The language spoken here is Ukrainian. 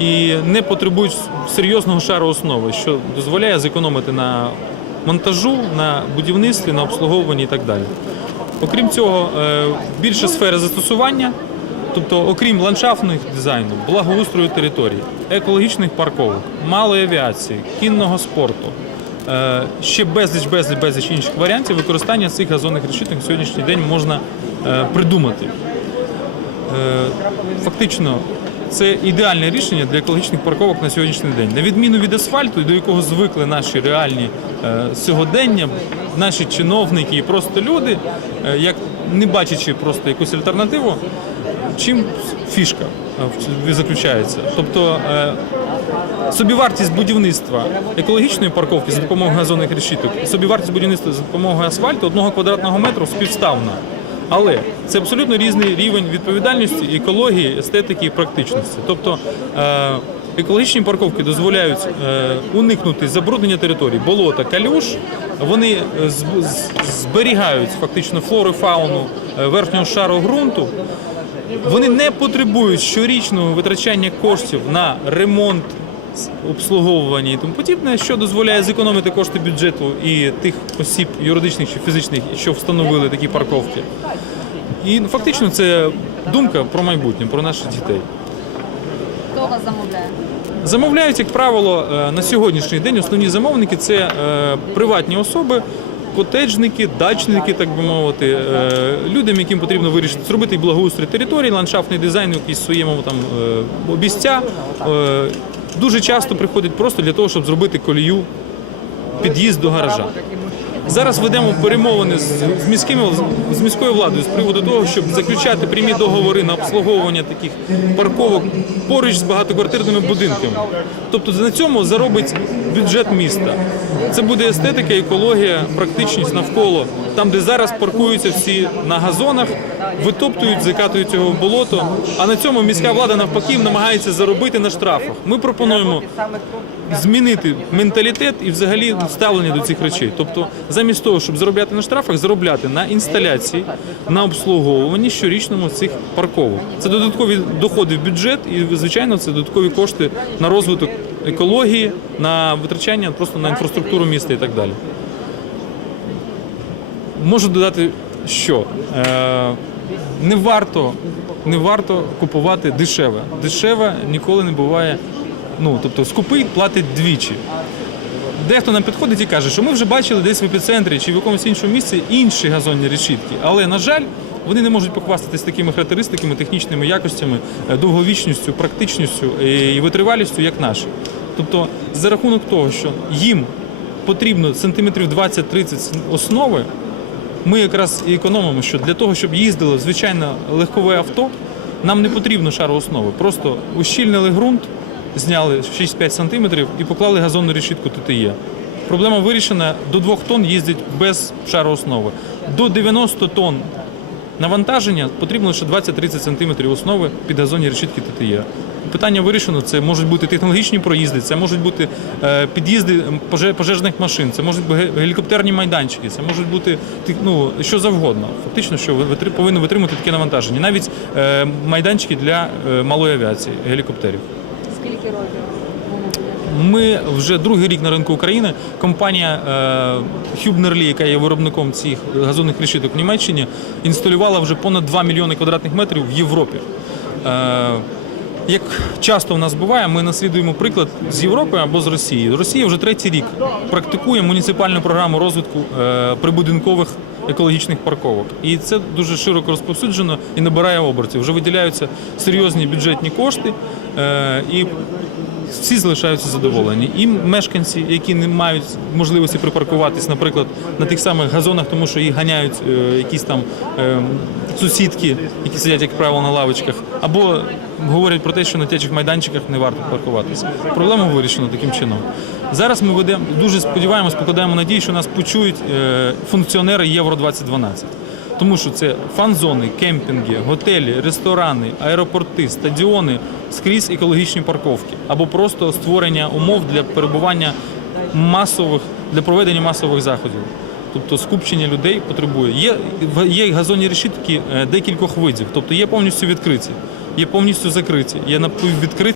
і не потребують серйозного шару основи, що дозволяє зекономити на монтажу, на будівництві, на обслуговуванні і так далі. Окрім цього, е, більше сфери застосування, тобто, окрім ландшафтних дизайну, благоустрою територій, екологічних парковок, малої авіації, кінного спорту, е, ще безліч, безліч, безліч інших варіантів використання цих газонних решіток на сьогоднішній день можна е, придумати. Фактично, це ідеальне рішення для екологічних парковок на сьогоднішній день. На відміну від асфальту, до якого звикли наші реальні е, сьогодення, наші чиновники і просто люди, е, як не бачачи просто якусь альтернативу, чим фішка е, заключається? Тобто собівартість будівництва екологічної парковки за допомогою газонних решіток, собівартість будівництва за допомогою асфальту одного квадратного метру співставна. Але це абсолютно різний рівень відповідальності, екології, естетики і практичності. Тобто е, екологічні парковки дозволяють е, уникнути забруднення територій, болота, калюш. Вони е, зберігають фактично флору фауну верхнього шару ґрунту. Вони не потребують щорічного витрачання коштів на ремонт, обслуговування і тому подібне, що дозволяє зекономити кошти бюджету і тих осіб юридичних чи фізичних, що встановили такі парковки. І ну, фактично це думка про майбутнє, про наших дітей. Хто вас замовляє? Замовляють, як правило, е, на сьогоднішній день основні замовники це е, приватні особи, котеджники, дачники, так би мовити, е, людям, яким потрібно вирішити зробити благоустрій території, ландшафтний дизайн, якісь своєму там обіця. Дуже часто приходять просто для того, щоб зробити колію під'їзд до гаража. Зараз ведемо перемовини з, міськими з міською владою з приводу того, щоб заключати прямі договори на обслуговування таких парковок поруч з багатоквартирними будинками. Тобто на цьому заробить бюджет міста. Це буде естетика, екологія, практичність навколо там, де зараз паркуються всі на газонах, витоптують, закатують його в болото. А на цьому міська влада навпаки намагається заробити на штрафах. Ми пропонуємо змінити менталітет і взагалі ставлення до цих речей. Тобто, замість того, щоб заробляти на штрафах, заробляти на інсталяції, на обслуговуванні щорічному цих парковок. Це додаткові доходи в бюджет, і звичайно, це додаткові кошти на розвиток екології, на витрачання просто на інфраструктуру міста і так далі. Можу додати, що е, не варто, не варто купувати дешеве. Дешеве ніколи не буває. Ну, тобто, скупий платить двічі. Дехто нам підходить і каже, що ми вже бачили десь в епіцентрі чи в якомусь іншому місці інші газонні решітки. Але, на жаль, вони не можуть похвастатись такими характеристиками, технічними якостями, е, довговічністю, практичністю і витривалістю, як наші. Тобто, за рахунок того, що їм потрібно сантиметрів 20-30 основи, ми якраз і економимо, що для того, щоб їздило звичайне легкове авто, нам не потрібно шару основи. Просто ущільнили ґрунт, зняли 6-5 сантиметрів і поклали газонну решітку ТТЄ. Проблема вирішена, до 2 тонн їздять без шару основи. До 90 тонн навантаження потрібно лише 20-30 сантиметрів основи під газонні решітки ТТЄ. Питання вирішено. Це можуть бути технологічні проїзди, це можуть бути е, під'їзди поже- пожежних машин, це можуть бути гелікоптерні майданчики, це можуть бути ти- ну, що завгодно. Фактично, що повинно витримати таке навантаження. Навіть е, майданчики для е, малої авіації, гелікоптерів. Скільки років? Ми вже другий рік на ринку України. Компанія Hubnerly, яка є виробником цих газонних решіток в Німеччині, інсталювала вже понад 2 мільйони квадратних метрів в Європі. Е, як часто в нас буває, ми наслідуємо приклад з Європи або з Росії. Росія вже третій рік практикує муніципальну програму розвитку е, прибудинкових екологічних парковок. І це дуже широко розповсюджено і набирає обертів. Вже виділяються серйозні бюджетні кошти. е, і всі залишаються задоволені. І мешканці, які не мають можливості припаркуватись, наприклад, на тих самих газонах, тому що їх ганяють е, якісь там е, сусідки, які сидять, як правило, на лавочках, або говорять про те, що на дитячих майданчиках не варто паркуватися. Проблема вирішена таким чином. Зараз ми ведемо дуже сподіваємось, покладаємо надію, що нас почують е, функціонери Євро 2012 тому що це фан-зони, кемпінги, готелі, ресторани, аеропорти, стадіони, скрізь екологічні парковки або просто створення умов для перебування масових для проведення масових заходів. Тобто скупчення людей потребує. Є, є газонні решітки е, декількох видів, тобто є повністю відкриті. Є повністю закриті, є напіввідкриті.